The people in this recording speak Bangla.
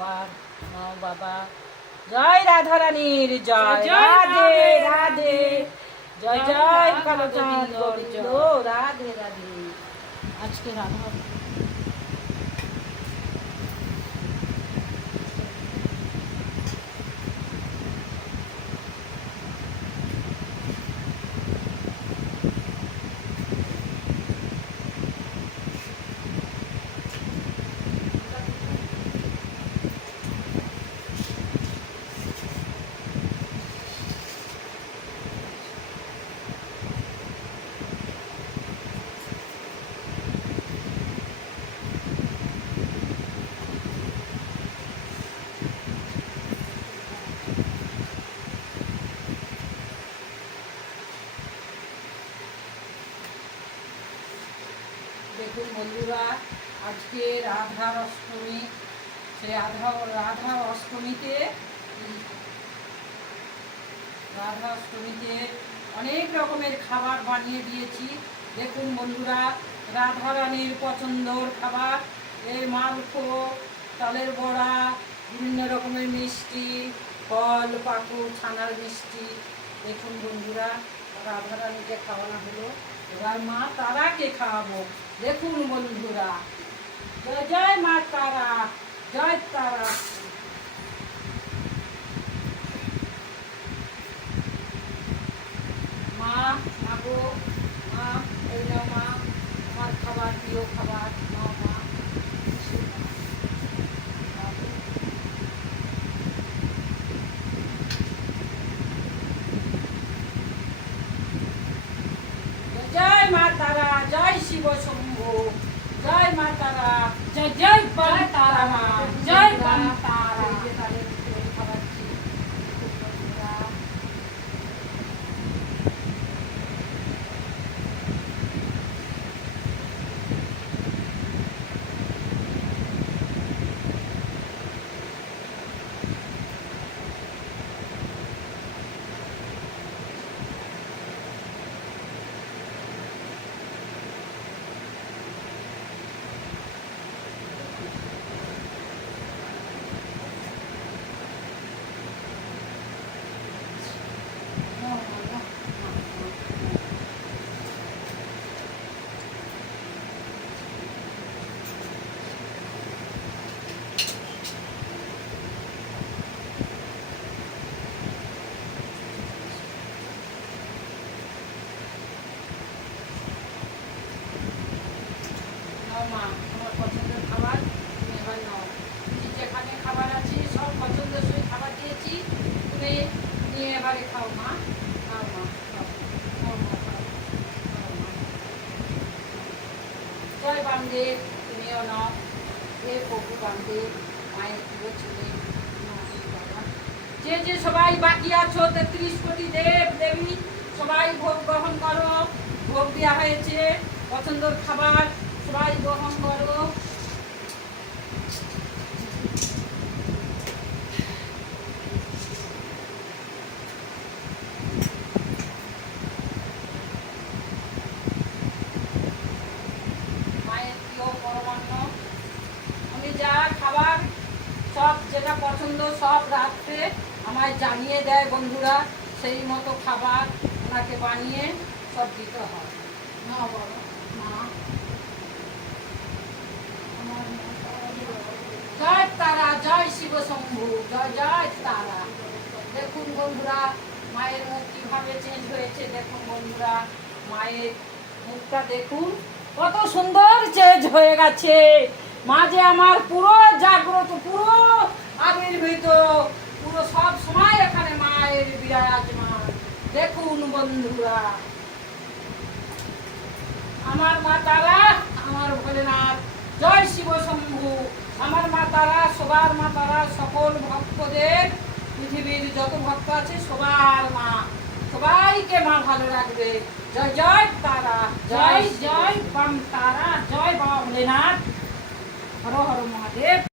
খাবার নাও বাবা। জয় রাধারানীর জয়, রাধে রাধে, জয় জয় কালো গোবিন্দ গোবিন্দ, রাধে রাধে। আজকে রাধা দেখুন বন্ধুরা, আজকে রাধার অষ্টমী। সেই রাধা অষ্টমীতে অনেক রকমের খাবার বানিয়ে দিয়েছি। দেখুন বন্ধুরা, রাধারানীর পছন্দর খাবার, এই মালপো, তালের বড়া, বিভিন্ন রকমের মিষ্টি, ফল পাকুড়, ছানার মিষ্টি। দেখুন বন্ধুরা, রাধারানীকে খাওয়ানো হলো, এবার মা তারাকে খাওয়াবো। দেখুন বন্ধুরা, জয় জয় মা তারা, জয় তারা। মা, মাগো, মা, এই নাও মা, আমার খাবার, প্রিয় খাবার নাও মা। জয় মা তারা, জয় শিব শম্ভু, জয় মা তারা, জয় জয় বাম তারা মা, জয় বাম তারা। মা, আমার পছন্দের খাবার তুমি এবার নাও। যেখানে খাবার আছে সব পছন্দসই খাবার দিয়েছি, তুমি নিয়ে এবারে খাও মা, খাও মা, খাও, খাও মা, খাও, খাও মা। জয় বামদেব, তুমিও নাও। হে প্রভু বামদেব, মায়ের প্রিয় ছেলে, বাবা। যে যে সবাই বাকি আছো, 33 কোটি দেব দেবী, সবাই ভোগ গ্রহণ করো। ভোগ দেওয়া হয়েছে, পছন্দের খাবার সবাই গ্রহণ করো। মায়ের প্রিয় পরমান্ন, আমি যা খাবার সব যেটা পছন্দ সব রাত্রে আমায় জানিয়ে দেয় বন্ধুরা, সেই মতো খাবার ওনাকে বানিয়ে সব দিতে হয়। না বলো মা, জয় তারা, জয় শিব শম্ভু, জয় জয় তারা। দেখুন বন্ধুরা, মায়ের মুখ কিভাবে চেঞ্জ হয়েছে। দেখুন বন্ধুরা, মায়ের মুখটা দেখুন কত সুন্দর চেঞ্জ হয়ে গেছে। মা যে আমার পুরো জাগ্রত, পুরো আবির্ভূত, পুরো সব সময় এখানে মায়ের বিরাজমান। দেখুন বন্ধুরা, আমার মা তারা, আমার ভোলেনাথ, জয় শিব শম্ভু। আমার মা তারা, সবার মা তারা, সকল ভক্তদের, পৃথিবীর যত ভক্ত আছে সবার মা, সবাইকে মা ভালো রাখবে। জয় জয় তারা, জয় জয় বাম তারা, জয় বাবা ভোলেনাথ, হর হর মহাদেব।